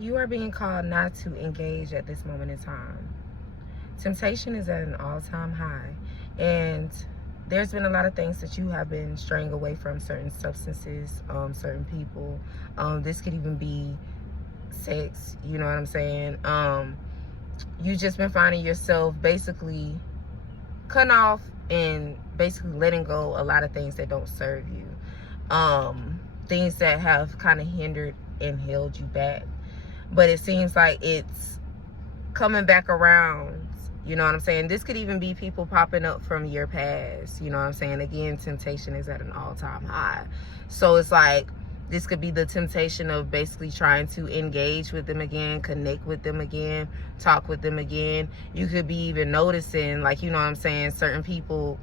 You are being called not to engage at this moment in time. Temptation is at an all-time high, and there's been a lot of things that you have been straying away from, certain substances, certain people. This could even be sex, you know what I'm saying? You just been finding yourself basically cutting off and basically letting go a lot of things that don't serve you. Things that have kind of hindered and held you back. But it seems like it's coming back around. You know what I'm saying? This could even be people popping up from your past. You know what I'm saying? Again, temptation is at an all-time high. So it's like, this could be the temptation of basically trying to engage with them again, connect with them again, talk with them again. You could be even noticing, like, you know what I'm saying, certain people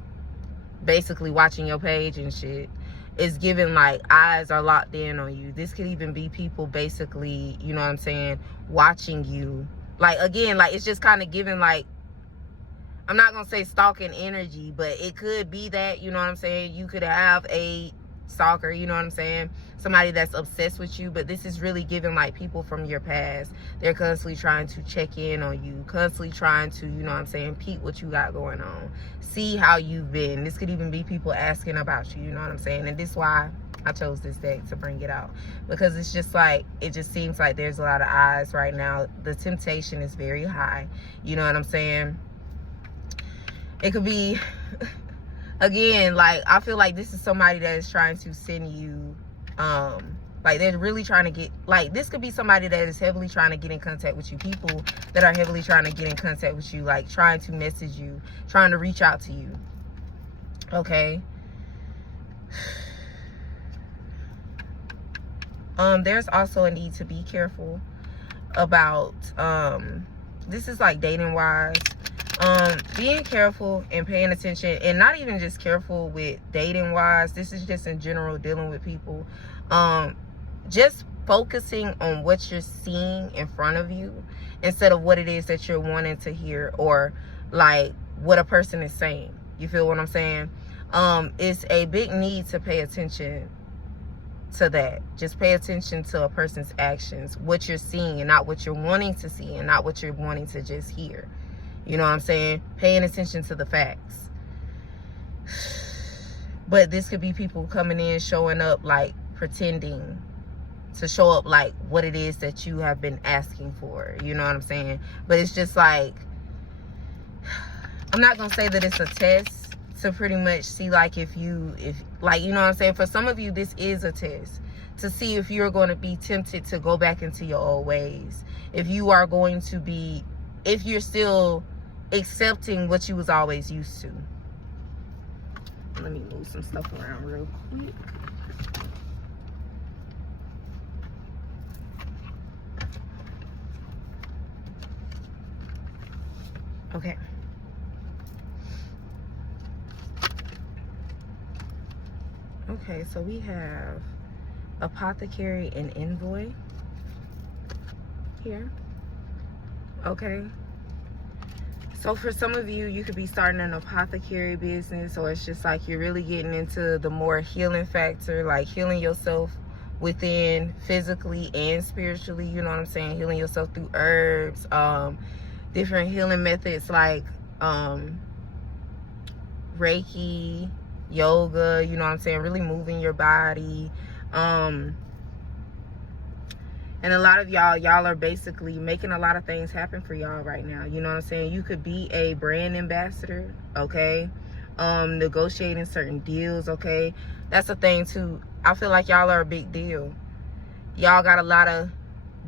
basically watching your page and shit. Is giving like eyes are locked in on you. This could even be people basically, you know what I'm saying, watching you. Like, again, like, it's just kind of giving like, I'm not gonna say stalking energy, but it could be that, you know what I'm saying. You could have a stalker, you know what I'm saying, somebody that's obsessed with you, but this is really giving like people from your past. They're constantly trying to check in on you, constantly trying to, you know what I'm saying, peep what you got going on, see how you've been. This could even be people asking about you, you know what I'm saying. And this is why I chose this deck to bring it out, because it's just like, it just seems like there's a lot of eyes right now. The temptation is very high, you know what I'm saying. It could be again, like, I feel like this is somebody that is trying to send you, like, they're really trying to get, like, this could be somebody that is heavily trying to get in contact with you. People that are heavily trying to get in contact with you, like, trying to message you, trying to reach out to you. Okay. There's also a need to be careful about, this is like dating wise. Being careful and paying attention, and not even just careful with dating wise, this is just in general dealing with people. Just focusing on what you're seeing in front of you instead of what it is that you're wanting to hear, or like what a person is saying. You feel what I'm saying? It's a big need to pay attention to that. Just pay attention to a person's actions, what you're seeing, and not what you're wanting to see, and not what you're wanting to just hear. You know what I'm saying? Paying attention to the facts. But this could be people coming in, showing up, like, pretending to show up like what it is that you have been asking for. You know what I'm saying? But it's just like, I'm not going to say that it's a test to pretty much see, like, if like, you know what I'm saying? For some of you, this is a test to see if you're going to be tempted to go back into your old ways. If you are going to be, if you're still accepting what you was always used to. Let me move some stuff around real quick. Okay. Okay, so we have apothecary and envoy here. Okay. So for some of you, you could be starting an apothecary business, or it's just like you're really getting into the more healing factor, like healing yourself within physically and spiritually, you know what I'm saying? Healing yourself through herbs, different healing methods like Reiki, yoga, you know what I'm saying? Really moving your body. And a lot of y'all are basically making a lot of things happen for y'all right now. You know what I'm saying? You could be a brand ambassador, okay? Negotiating certain deals, okay? That's the thing too. I feel like y'all are a big deal. Y'all got a lot of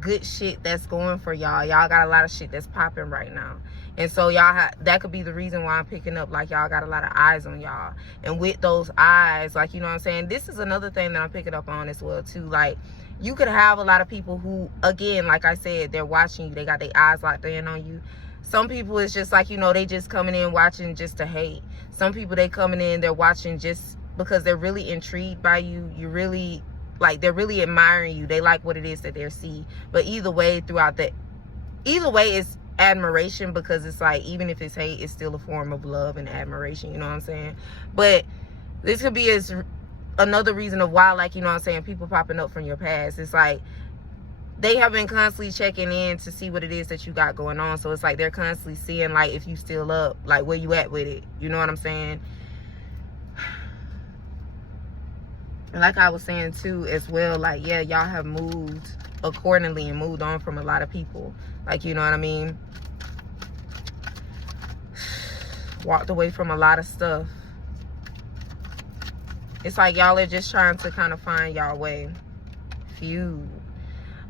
good shit that's going for y'all. Y'all got a lot of shit that's popping right now. And so y'all that could be the reason why I'm picking up, like, y'all got a lot of eyes on y'all. And with those eyes, like, you know what I'm saying? This is another thing that I'm picking up on as well too. Like, you could have a lot of people who, again, like I said, they're watching you. They got their eyes locked in on you. Some people, it's just like, you know, they just coming in watching just to hate. Some people, they coming in, they're watching just because they're really intrigued by you. You really, like, they're really admiring you. They like what it is that they're seeing. But either way, either way, it's admiration, because it's like, even if it's hate, it's still a form of love and admiration. You know what I'm saying? But this could be another reason of why, like, you know what I'm saying, people popping up from your past. It's like they have been constantly checking in to see what it is that you got going on. So it's like they're constantly seeing, like, if you still up, like, where you at with it. You know what I'm saying? And like I was saying too as well, like, yeah, y'all have moved accordingly and moved on from a lot of people. Like, you know what I mean? Walked away from a lot of stuff. It's like y'all are just trying to kind of find y'all way. Few.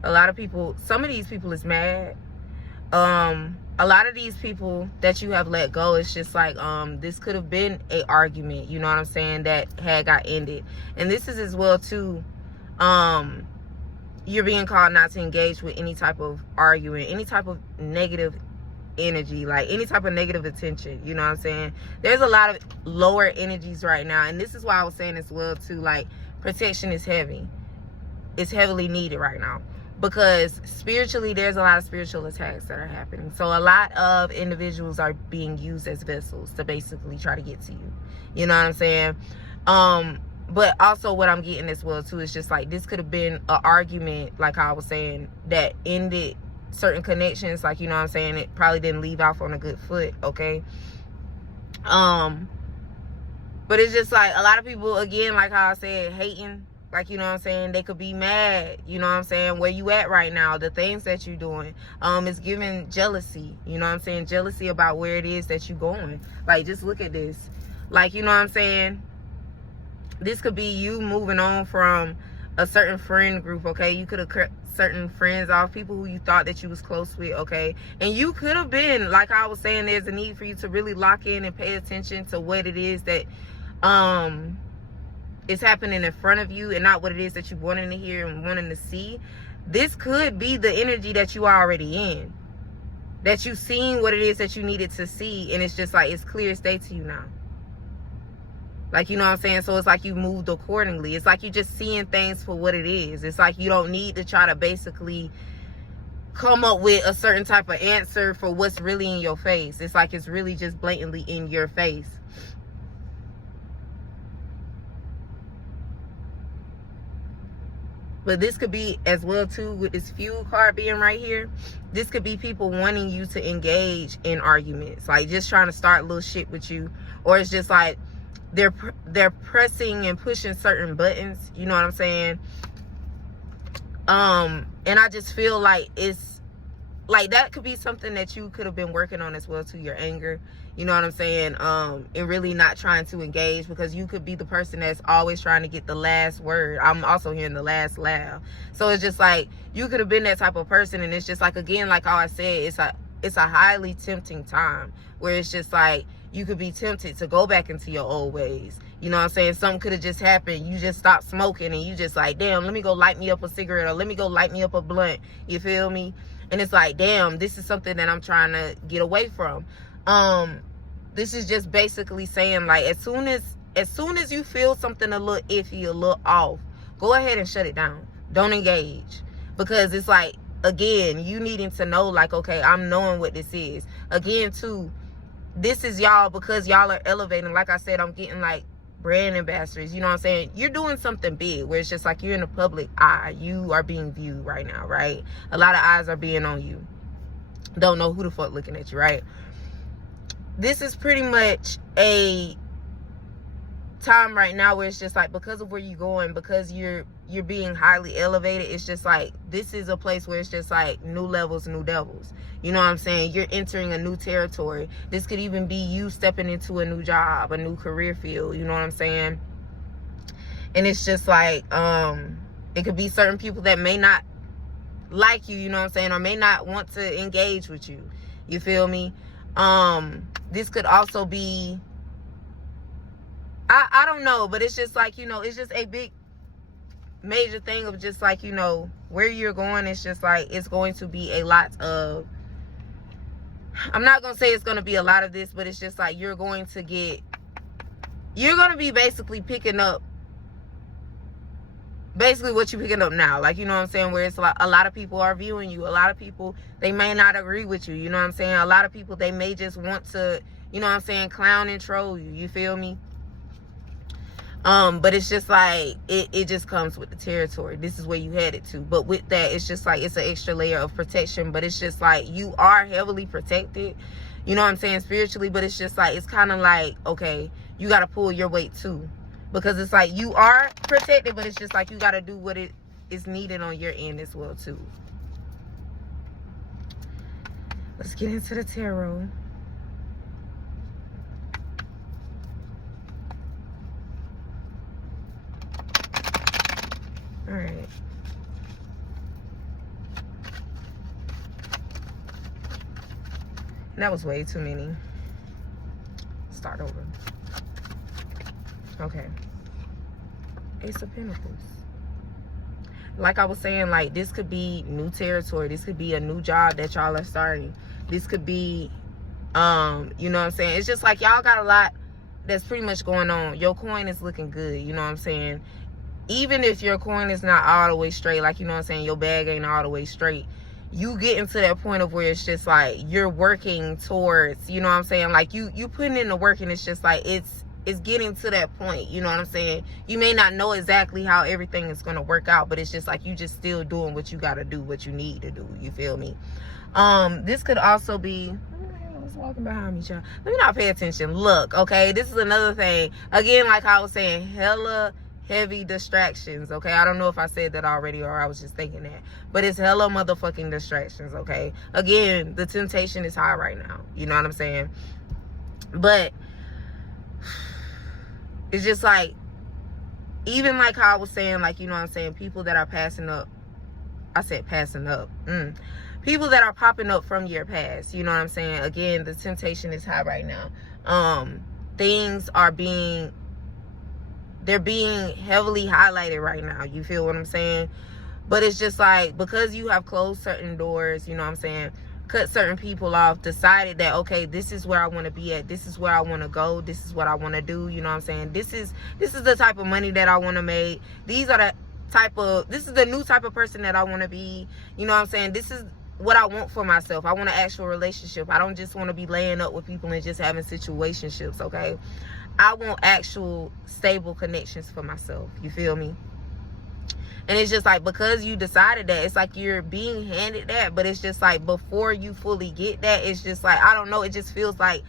A lot of people, some of these people is mad. A lot of these people that you have let go, it's just like, this could have been a argument, you know what I'm saying, that had got ended. And this is as well too, you're being called not to engage with any type of argument, any type of negative energy, like any type of negative attention, you know what I'm saying. There's a lot of lower energies right now, and this is why I was saying as well too, like, protection is heavy. It's heavily needed right now, because spiritually there's a lot of spiritual attacks that are happening. So a lot of individuals are being used as vessels to basically try to get to you, you know what I'm saying. But also what I'm getting as well too is just like, this could have been an argument, like I was saying, that ended certain connections, like, you know what I'm saying, it probably didn't leave off on a good foot, okay. But it's just like a lot of people, again, like how I said, hating. Like, you know what I'm saying, they could be mad, you know what I'm saying, where you at right now, the things that you're doing. It's giving jealousy, you know what I'm saying, jealousy about where it is that you're going. Like, just look at this. Like, you know what I'm saying, this could be you moving on from a certain friend group, okay. You could have cut certain friends off, people who you thought that you was close with, okay. And you could have been, like I was saying, there's a need for you to really lock in and pay attention to what it is that is happening in front of you, and not what it is that you wanting to hear and wanting to see. This could be the energy that you are already in, that you seen what it is that you needed to see, and it's just like, it's clear as day to you now. Like, you know what I'm saying? So it's like you moved accordingly. It's like you just seeing things for what it is. It's like you don't need to try to basically come up with a certain type of answer for what's really in your face. It's like it's really just blatantly in your face. But this could be as well too, with this fuel card being right here, this could be people wanting you to engage in arguments, like just trying to start little shit with you. Or it's just like they're pressing and pushing certain buttons, you know what I'm saying. And I just feel like it's like that could be something that you could have been working on as well too, your anger, you know what I'm saying, and really not trying to engage, because you could be the person that's always trying to get the last word. I'm also hearing the last laugh. So it's just like you could have been that type of person, and it's just like, again, like how I said, it's a highly tempting time where it's just like you could be tempted to go back into your old ways. You know what I'm saying? Something could have just happened. You just stopped smoking and you just like, damn, let me go light me up a cigarette, or let me go light me up a blunt. You feel me? And it's like, damn, this is something that I'm trying to get away from. This is just basically saying, like, as soon as you feel something a little iffy, a little off, go ahead and shut it down. Don't engage. Because it's like, again, you needing to know, like, okay, I'm knowing what this is. Again, too, this is y'all, because y'all are elevating. Like I said, I'm getting like brand ambassadors, you know what I'm saying. You're doing something big where it's just like you're in the public eye. You are being viewed right now, right? A lot of eyes are being on you. Don't know who the fuck looking at you, right? This is pretty much a time right now where it's just like, because of where you're going, because you're being highly elevated, it's just like, this is a place where it's just like new levels, new devils. You know what I'm saying? You're entering a new territory. This could even be you stepping into a new job, a new career field. You know what I'm saying? And it's just like, it could be certain people that may not like you, you know what I'm saying, or may not want to engage with you. You feel me? This could also be, I don't know, but it's just like, you know, it's just a big major thing of just like, you know, where you're going. It's just like, it's going to be a lot of, I'm not going to say it's going to be a lot of this, but it's just like, you're going to be basically picking up basically what you're picking up now. Like, you know what I'm saying, where it's like a lot of people are viewing you. A lot of people, they may not agree with you. You know what I'm saying? A lot of people, they may just want to, you know what I'm saying, clown and troll you. You feel me? But it's just like, it just comes with the territory. This is where you headed to. But with that, it's just like, it's an extra layer of protection. But it's just like, you are heavily protected, you know what I'm saying, spiritually. But it's just like, it's kind of like, okay, you got to pull your weight too. Because it's like, you are protected, but it's just like, you got to do what it is needed on your end as well too. Let's get into the tarot. All right. That was way too many. Start over. Okay. Ace of Pentacles. Like I was saying, like, this could be new territory. This could be a new job that y'all are starting. This could be, you know what I'm saying? It's just like, y'all got a lot that's pretty much going on. Your coin is looking good, you know what I'm saying? Even if your coin is not all the way straight, like, you know what I'm saying, your bag ain't all the way straight, you getting to that point of where it's just like, you're working towards, you know what I'm saying? Like, you putting in the work, and it's just like, it's getting to that point, you know what I'm saying? You may not know exactly how everything is going to work out, but it's just like, you just still doing what you got to do, what you need to do, you feel me? This could also be, who's walking behind me, child? Let me not pay attention. Look, okay, this is another thing. Again, like I was saying, hella heavy distractions, okay? I don't know if I said that already or I was just thinking that, but it's hella motherfucking distractions, okay? Again, the temptation is high right now, you know what I'm saying? But it's just like, even like how I was saying, like, you know what I'm saying, people that are passing up, I said passing up, people that are popping up from your past, you know what I'm saying? Again, the temptation is high right now. Things are they're being heavily highlighted right now, you feel what I'm saying? But it's just like, because you have closed certain doors, you know what I'm saying, cut certain people off, decided that, okay, this is where I want to be at, this is where I want to go, this is what I want to do, you know what I'm saying, this is the type of money that I want to make, this is the new type of person that I want to be, you know what I'm saying, this is what I want for myself. I want an actual relationship. I don't just want to be laying up with people and just having situationships, okay? I want actual stable connections for myself, you feel me? And it's just like, because you decided that, it's like you're being handed that, but it's just like, before you fully get that, it's just like, I don't know, it just feels like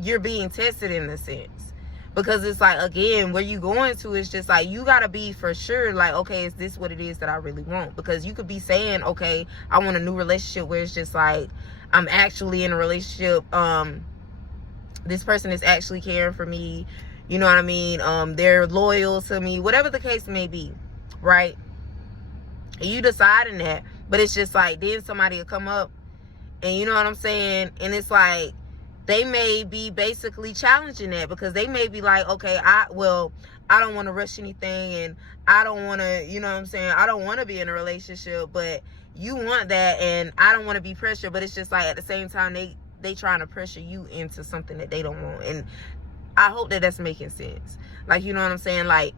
you're being tested in a sense. Because it's like, again, where you going to, it's just like, you got to be for sure, like, okay, is this what it is that I really want? Because you could be saying, okay, I want a new relationship where it's just like, I'm actually in a relationship, this person is actually caring for me, you know what I mean? They're loyal to me, whatever the case may be, right? You deciding that, but it's just like, then somebody will come up, and you know what I'm saying? And it's like, they may be basically challenging that, because they may be like, okay, I don't want to rush anything, and I don't want to, you know what I'm saying, I don't want to be in a relationship, but you want that, and I don't want to be pressured. But it's just like, at the same time, they trying to pressure you into something that they don't want. And I hope that that's making sense. Like, you know what I'm saying? Like,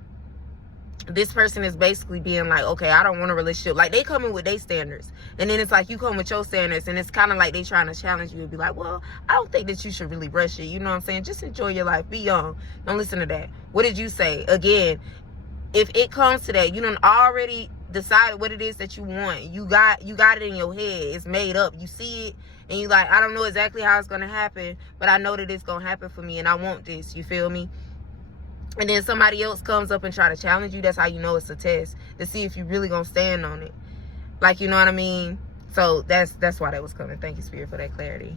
this person is basically being like, okay, I don't want a relationship. Like, they come in with their standards, and then it's like, you come with your standards, and it's kind of like they trying to challenge you and be like, well, I don't think that you should really rush it, you know what I'm saying? Just enjoy your life, be young, don't listen to that. What did you say? Again, if it comes to that, you done already decided what it is that you want. You got it in your head, it's made up, you see it, and you like, I don't know exactly how it's gonna happen, but I know that it's gonna happen for me, and I want this, you feel me? And then somebody else comes up and try to challenge you. That's how you know it's a test, to see if you really gonna stand on it. Like, you know what I mean? So that's why that was coming. Thank you, Spirit, for that clarity.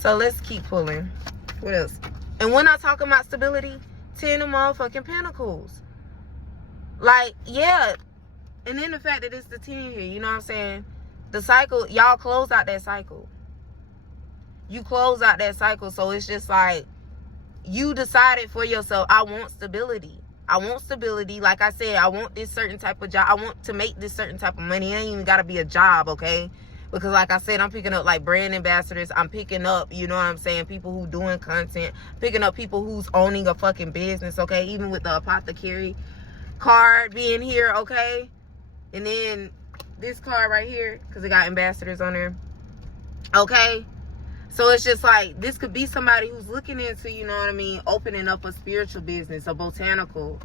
So let's keep pulling. What else? And we're not talking about stability. 10 of motherfucking Pentacles. Like, yeah. And then the fact that it's the 10 here, you know what I'm saying? The cycle, y'all close out that cycle. You close out that cycle. So it's just like, you decided for yourself, I want stability. I want stability. Like I said, I want this certain type of job. I want to make this certain type of money. It ain't even got to be a job, okay? Because like I said, I'm picking up like brand ambassadors. I'm picking up, you know what I'm saying, people who doing content. Picking up people who's owning a fucking business, okay? Even with the apothecary card being here, okay? And then this card right here, because it got ambassadors on there, okay? So it's just like, this could be somebody who's looking into, you know what I mean, opening up a spiritual business, a botanical,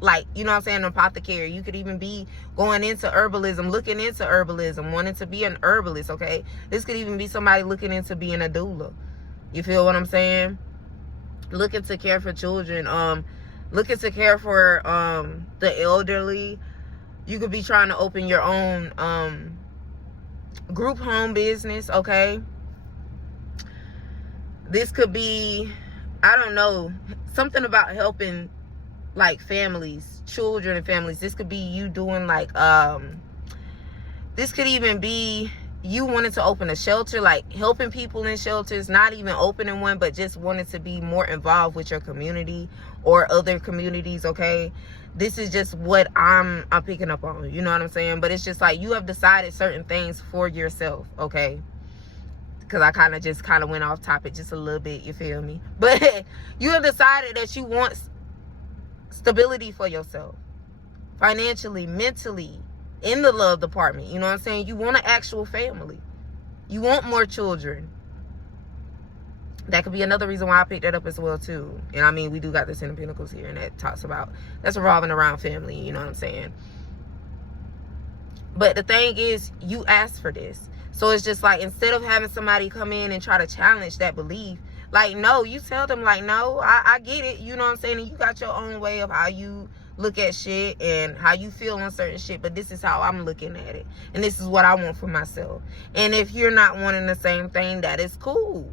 like, you know what I'm saying, an apothecary. You could even be going into herbalism, looking into herbalism, wanting to be an herbalist, okay? This could even be somebody looking into being a doula. You feel what I'm saying? Looking to care for children, looking to care for the elderly. You could be trying to open your own group home business, okay? This could be, I don't know, something about helping like families, children and families. This could be you doing like, this could even be you wanting to open a shelter, like helping people in shelters, not even opening one, but just wanting to be more involved with your community or other communities, okay? This is just what I'm picking up on, you know what I'm saying? But it's just like you have decided certain things for yourself, okay? Because I kind of went off topic just a little bit, you feel me? But you have decided that you want stability for yourself, financially, mentally, in the love department, you know what I'm saying? You want an actual family. You want more children. That could be another reason why I picked that up as well, too. And I mean, we do got the Ten of Pentacles here, and that talks about, that's revolving around family, you know what I'm saying? But the thing is, you asked for this. So it's just like, instead of having somebody come in and try to challenge that belief, like, no, you tell them, like, no, I get it, you know what I'm saying? And you got your own way of how you look at shit and how you feel on certain shit, but this is how I'm looking at it. And this is what I want for myself. And if you're not wanting the same thing, that is cool.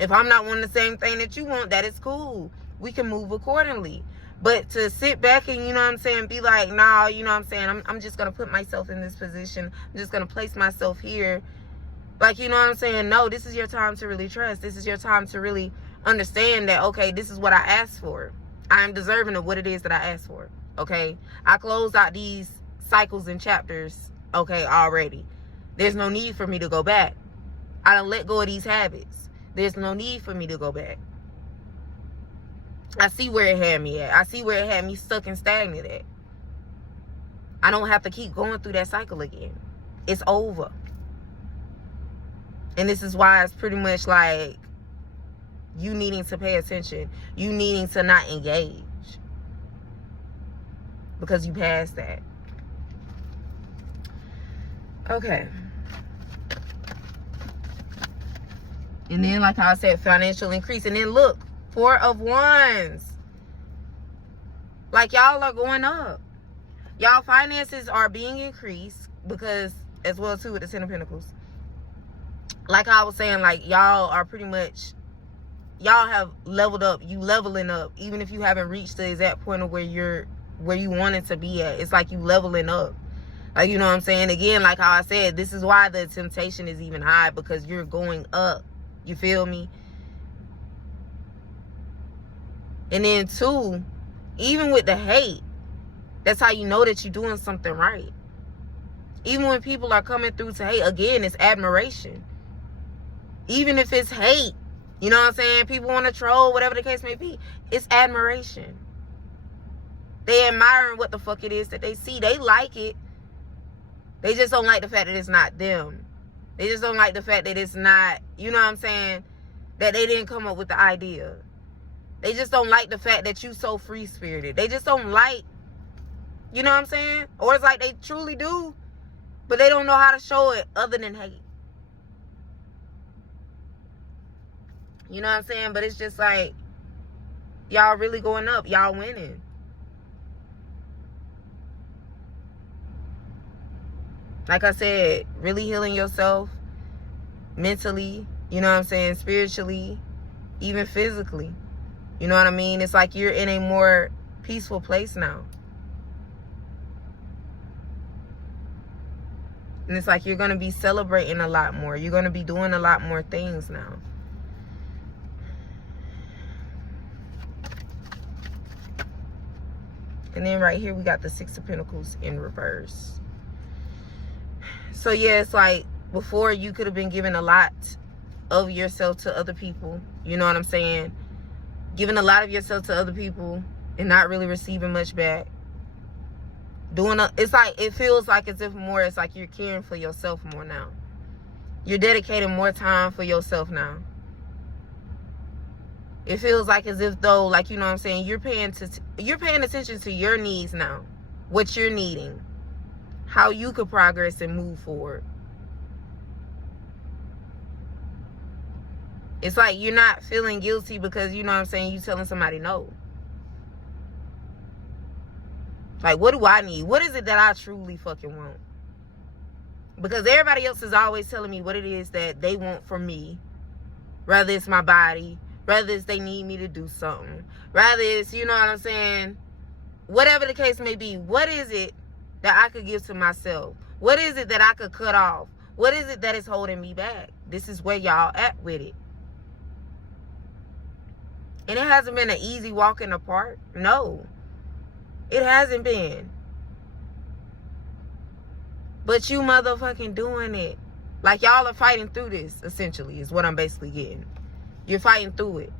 If I'm not wanting the same thing that you want, that is cool. We can move accordingly. But to sit back and, you know what I'm saying, be like, nah, you know what I'm saying, I'm just going to put myself in this position. I'm just going to place myself here. Like, you know what I'm saying? No, this is your time to really trust. This is your time to really understand that, okay, this is what I asked for. I am deserving of what it is that I asked for, okay? I closed out these cycles and chapters, okay, already. There's no need for me to go back. I done let go of these habits. There's no need for me to go back. I see where it had me at. I see where it had me stuck and stagnant at. I don't have to keep going through that cycle again. It's over. And this is why it's pretty much like you needing to pay attention. You needing to not engage. Because you passed that. Okay. And then, like I said, financial increase. And then look, 4 of Wands. Like, y'all are going up. Y'all finances are being increased because, as well too with the Ten of Pentacles. Like I was saying, like, y'all are pretty much, y'all have leveled up. You leveling up. Even if you haven't reached the exact point of where you wanted to be at. It's like you leveling up. Like, you know what I'm saying? Again, like how I said, this is why the temptation is even high, because you're going up. You feel me? And then 2, even with the hate, that's how you know that you're doing something right. Even when people are coming through to hate, again, it's admiration. Even if it's hate, you know what I'm saying? People want to troll, whatever the case may be. It's admiration. They admiring what the fuck it is that they see. They like it. They just don't like the fact that it's not them. They just don't like the fact that it's not, you know what I'm saying, that they didn't come up with the idea. They just don't like the fact that you so free-spirited. They just don't like, you know what I'm saying? Or it's like they truly do, but they don't know how to show it other than hate. You know what I'm saying? But it's just like, y'all really going up. Y'all winning. Like I said, really healing yourself mentally, you know what I'm saying, spiritually, even physically. You know what I mean? It's like you're in a more peaceful place now. And it's like you're going to be celebrating a lot more. You're going to be doing a lot more things now. And then right here we got the 6 of Pentacles in reverse. So yeah, it's like before you could have been giving a lot of yourself to other people. You know what I'm saying? Giving a lot of yourself to other people and not really receiving much back. It's like, it feels like as if more, it's like you're caring for yourself more now. You're dedicating more time for yourself now. It feels like as if though, like, you know what I'm saying, you're paying attention to your needs now. What you're needing. How you could progress and move forward. It's like you're not feeling guilty because, you know what I'm saying, you telling somebody no. Like, what do I need? What is it that I truly fucking want? Because everybody else is always telling me what it is that they want from me. Rather it's my body. Rather it's they need me to do something. Rather it's, you know what I'm saying, whatever the case may be. What is it that I could give to myself? What is it that I could cut off? What is it that is holding me back? This is where y'all at with it. And it hasn't been an easy walk in the park. No. It hasn't been. But you motherfucking doing it. Like y'all are fighting through this, essentially, is what I'm basically getting. You're fighting through it.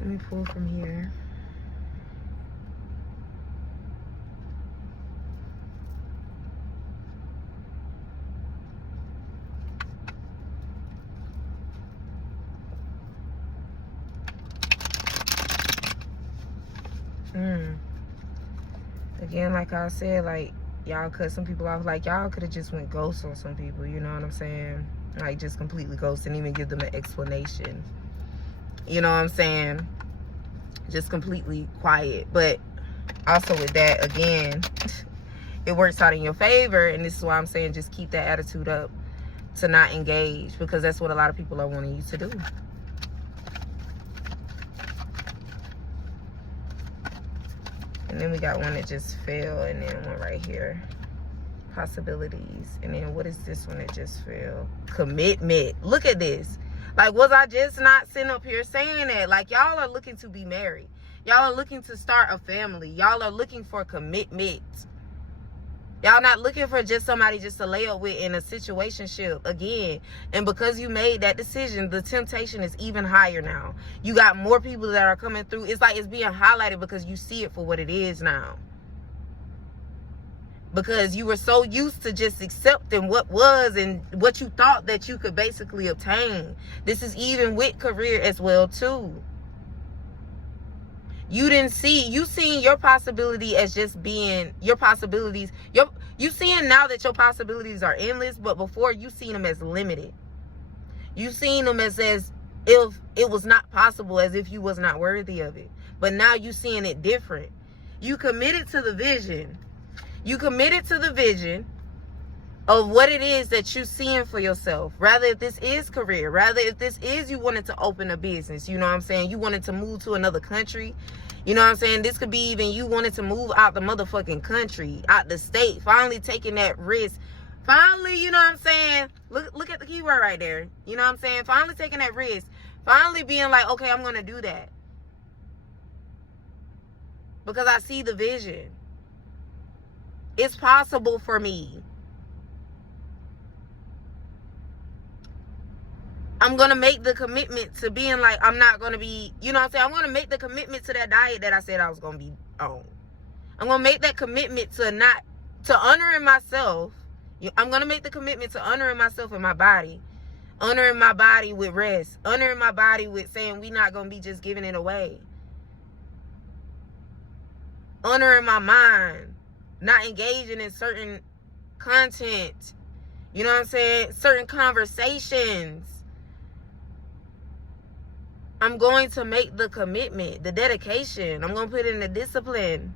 Let me pull from here. Again, like I said, like, y'all cut some people off. Like, y'all could have just went ghost on some people, you know what I'm saying? Like, just completely ghost and even give them an explanation. You know what I'm saying? Just completely quiet. But also with that, again, it works out in your favor. And this is why I'm saying just keep that attitude up to not engage. Because that's what a lot of people are wanting you to do. And then we got one that just fell, and then one right here. Possibilities. And then what is this one that just fell? Commitment. Look at this. Like, was I just not sitting up here saying that? Like, y'all are looking to be married. Y'all are looking to start a family. Y'all are looking for commitment. Y'all not looking for just somebody just to lay up with in a situationship again. And because you made that decision, the temptation is even higher now. You got more people that are coming through. It's like it's being highlighted because you see it for what it is now. Because you were so used to just accepting what was and what you thought that you could basically obtain. This is even with career as well too. You didn't see, you seen your possibility as just being your possibilities. You seeing now that your possibilities are endless, but before you seen them as limited. You seen them as if it was not possible, as if you was not worthy of it. But now you seeing it different. You committed to the vision. You committed to the vision of what it is that you're seeing for yourself. Rather if this is career, rather if this is you wanted to open a business, you know what I'm saying? You wanted to move to another country. You know what I'm saying? This could be even you wanted to move out the motherfucking country, out the state, finally taking that risk. Finally, you know what I'm saying? Look at the keyword right there. You know what I'm saying? Finally taking that risk. Finally being like, okay, I'm going to do that. Because I see the vision. It's possible for me. I'm going to make the commitment to being like, I'm not going to be, you know what I'm saying? I'm going to make the commitment to that diet that I said I was going to be on. I'm going to make that commitment to honoring myself. I'm going to make the commitment to honoring myself and my body. Honoring my body with rest. Honoring my body with saying we're not going to be just giving it away. Honoring my mind. Not engaging in certain content. You know what I'm saying? Certain conversations. I'm going to make the commitment, the dedication. I'm going to put in the discipline.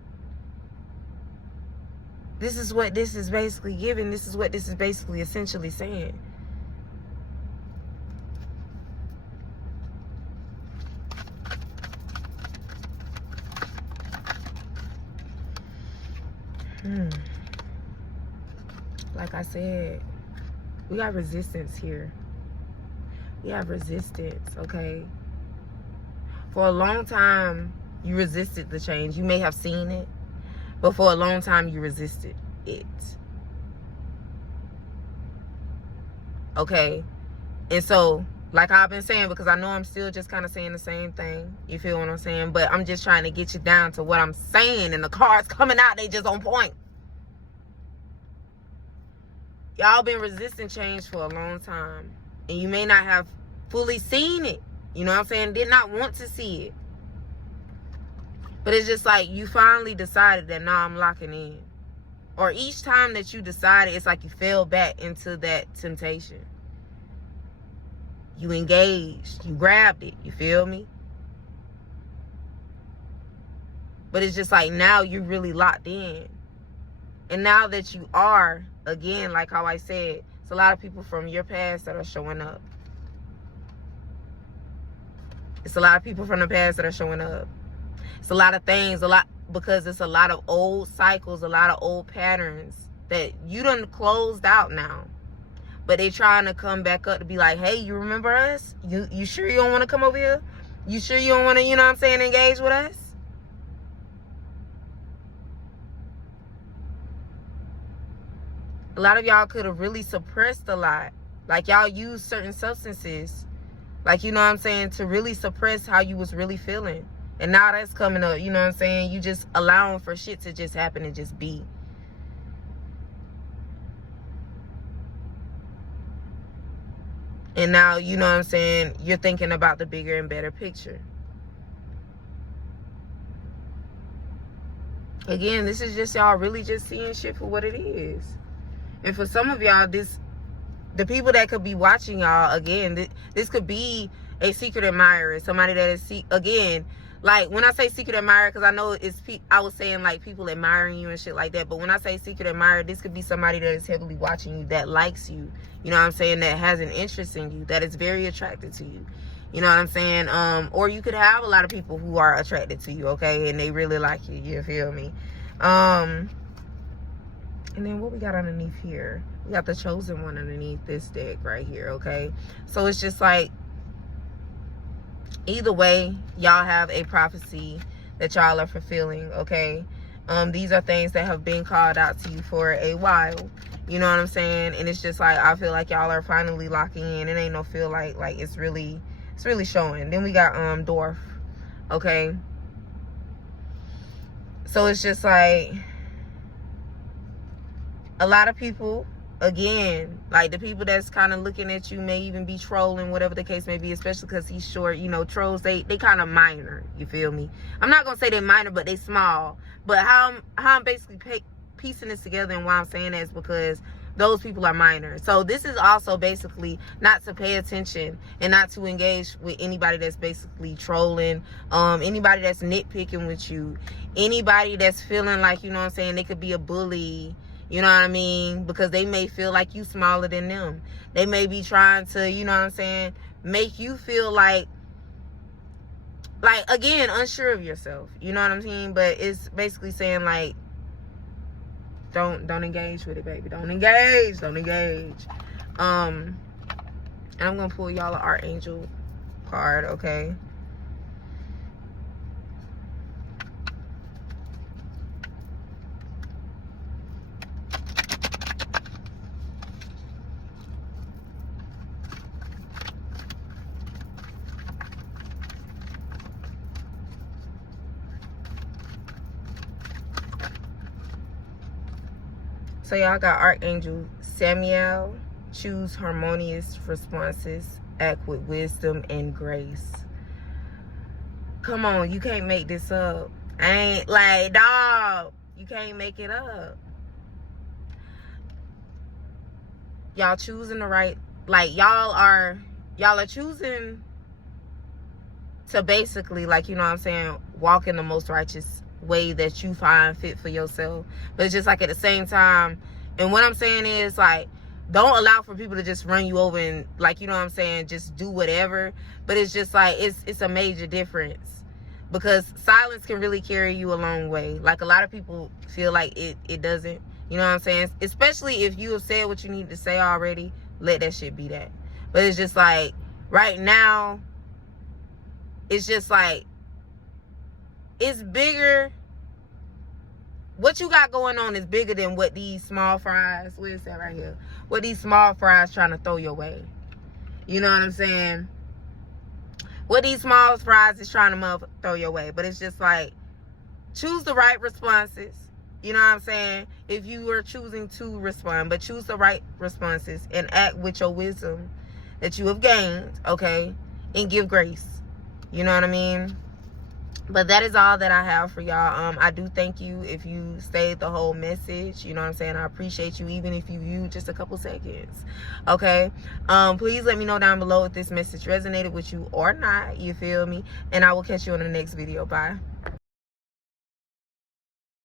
This is what this is basically giving. This is what this is basically essentially saying. Like I said, we got resistance here. We have resistance, okay? For a long time, you resisted the change. You may have seen it, but for a long time, you resisted it. Okay? And so, like I've been saying, because I know I'm still just kind of saying the same thing. You feel what I'm saying? But I'm just trying to get you down to what I'm saying, and the cards coming out, they just on point. Y'all been resisting change for a long time. And you may not have fully seen it. You know what I'm saying? Did not want to see it. But it's just like you finally decided that, nah, I'm locking in. Or each time that you decided, it's like you fell back into that temptation. You engaged. You grabbed it. You feel me? But it's just like now you're really locked in. And now that you are, again, like how I said, it's a lot of people from your past that are showing up. It's a lot of people from the past that are showing up. It's a lot of things, because it's a lot of old cycles, a lot of old patterns that you done closed out now. But they trying to come back up to be like, hey, you remember us? You sure you don't want to come over here? You sure you don't want to, you know what I'm saying, engage with us? A lot of y'all could have really suppressed a lot. Like, y'all used certain substances, like, you know what I'm saying, to really suppress how you was really feeling. And now that's coming up, you know what I'm saying? You just allowing for shit to just happen and just be. And now, you know what I'm saying, you're thinking about the bigger and better picture. Again, this is just y'all really just seeing shit for what it is. And for some of y'all, the people that could be watching y'all, again, this could be a secret admirer, somebody that is, again, like when I say secret admirer, because I know I was saying like people admiring you and shit like that, but when I say secret admirer, this could be somebody that is heavily watching you, that likes you, you know what I'm saying, that has an interest in you, that is very attracted to you, you know what I'm saying, or you could have a lot of people who are attracted to you, okay, and they really like you, you feel me, and then what we got underneath here? We got the chosen one underneath this deck right here, okay? So it's just like, either way, y'all have a prophecy that y'all are fulfilling, okay? These are things that have been called out to you for a while. You know what I'm saying? And it's just like, I feel like y'all are finally locking in. It ain't no feel like it's really showing. Then we got Dwarf, okay? So it's just like, a lot of people, again, like the people that's kind of looking at you may even be trolling, whatever the case may be, especially because he's short. You know, trolls, they kind of minor, you feel me? I'm not going to say they're minor, but they small. But how I'm basically piecing this together and why I'm saying that is because those people are minor. So this is also basically not to pay attention and not to engage with anybody that's basically trolling, anybody that's nitpicking with you, anybody that's feeling like, you know what I'm saying, they could be a bully. You know what I mean? Because they may feel like you smaller than them. They may be trying to, you know what I'm saying, make you feel like, again, unsure of yourself. You know what I'm saying? But it's basically saying, like, don't engage with it, baby. Don't engage. Don't engage. And I'm going to pull y'all an Archangel card, okay? So y'all got Archangel Samuel. Choose harmonious responses. Act with wisdom and grace. Come on, you can't make this up. I ain't like, dog, you can't make it up. Y'all choosing the right, like y'all are choosing to basically, like, you know what I'm saying, walk in the most righteous way that you find fit for yourself. But it's just like at the same time, and what I'm saying is, like, don't allow for people to just run you over and, like, you know what I'm saying, just do whatever. But it's just like, it's a major difference, because silence can really carry you a long way. Like, a lot of people feel like it doesn't, you know what I'm saying, especially if you have said what you need to say already. Let that shit be that. But it's just like, right now, it's just like, it's bigger. What you got going on is bigger than what these small fries, where is that right here? What these small fries trying to throw your way. You know what I'm saying? What these small fries is trying to throw your way. But it's just like, choose the right responses. You know what I'm saying? If you are choosing to respond, but choose the right responses and act with your wisdom that you have gained, okay? And give grace. You know what I mean? But that is all that I have for y'all. I do thank you if you stayed the whole message. You know what I'm saying? I appreciate you even if you viewed just a couple seconds. Okay? Please let me know down below if this message resonated with you or not. You feel me? And I will catch you in the next video. Bye.